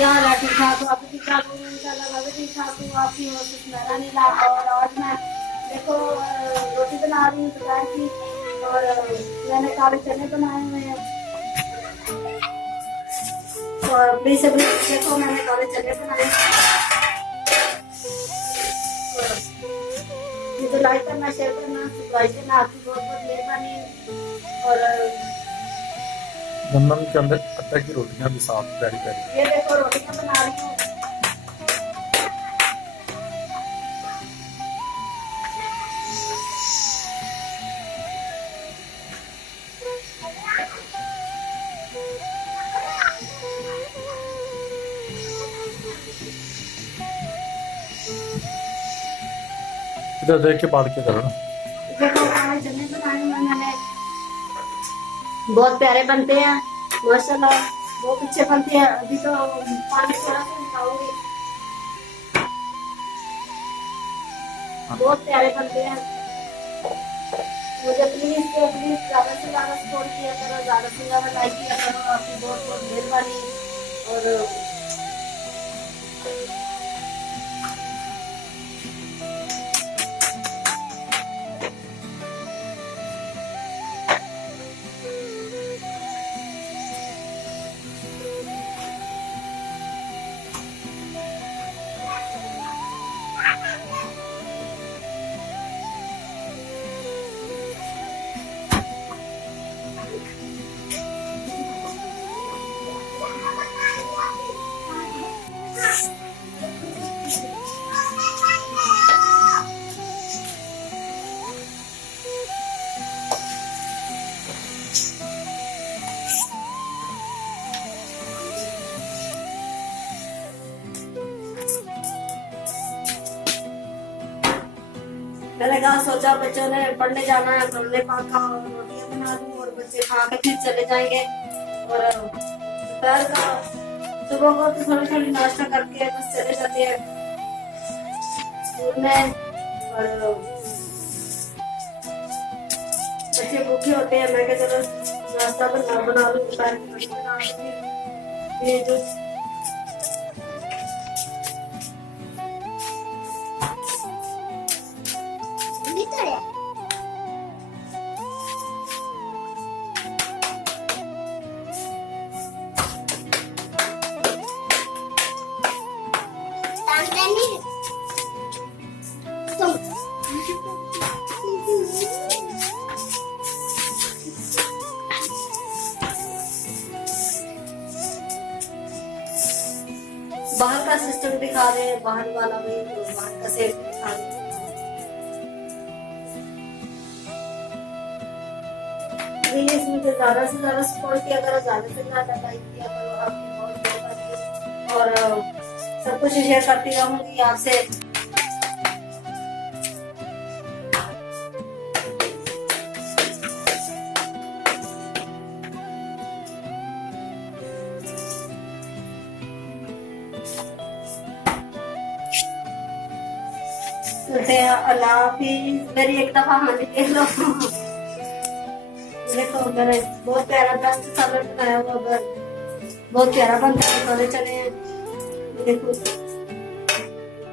क्या हाल है? ठीक ठाक हो? आप भी ठीक ठाक हो? इंशाल्लाह मैं भी ठीक ठाक हूँ। आपकी और कुछ मेरा नहीं लागा। और आज मैं देखो रोटी बना रही हूँ दोपहर की। और मैंने काले चने बनाए हुए हैं। और प्लीज अभी देखो मैंने काले चने बनाए हैं। मुझे लाइक करना, शेयर करना, सब्सक्राइब करना, आपकी बहुत बहुत मेहरबानी। और गंदम के अंदर आटा की रोटियां भी साफ प्यारी प्यारी। ये देखो रोटियां बना रही हूँ। इधर देख के बाढ़ के करो ना। देखो काले चने बनाए हुए मैंने, बहुत प्यारे बनते हैं माशाल्लाह, बहुत अच्छे बनते हैं। अभी तो पानी थोड़ा सा निकालूंगी। बहुत प्यारे बनते हैं। मुझे प्लीज ज्यादा से ज्यादा सपोर्ट किया करो, ज्यादा से ज्यादा लाइक किया करो। आपकी बहुत बहुत मेहरबानी। और मैंने कहा सोचा बच्चों ने पढ़ने जाना है, पढ़ने पाका और रोटियां बना दूं और बच्चे खा के फिर चले जाएंगे। और दोपहर का सुबह को तो थोड़ी थोड़ी नाश्ता करके बस चले जाते हैं स्कूल में। और बच्चे भूखे होते हैं। मैं क्या चलो नाश्ता बना लूं, दोपहर की रोटी बना दूंगी। ये जो बाहर का सिस्टम दिखा रहे हैं, बाहर वाला भी, तो बाहर का सेट दिखा रहे हैं। प्लीज मुझे ज्यादा से ज्यादा सपोर्ट किया करो, ज्यादा से ज्यादा लाइक किया करो। आपकी बहुत मेहरबानी। और सब कुछ शेयर करती रहूंगी आपसे। अल्लाह हाफिज। मेरी एक दफा हानि देख लो। देखो मैंने बहुत प्यारा बेस्ट सैलेड बनाया हुआ, बहुत प्यारा बनता है। काले चने देखो।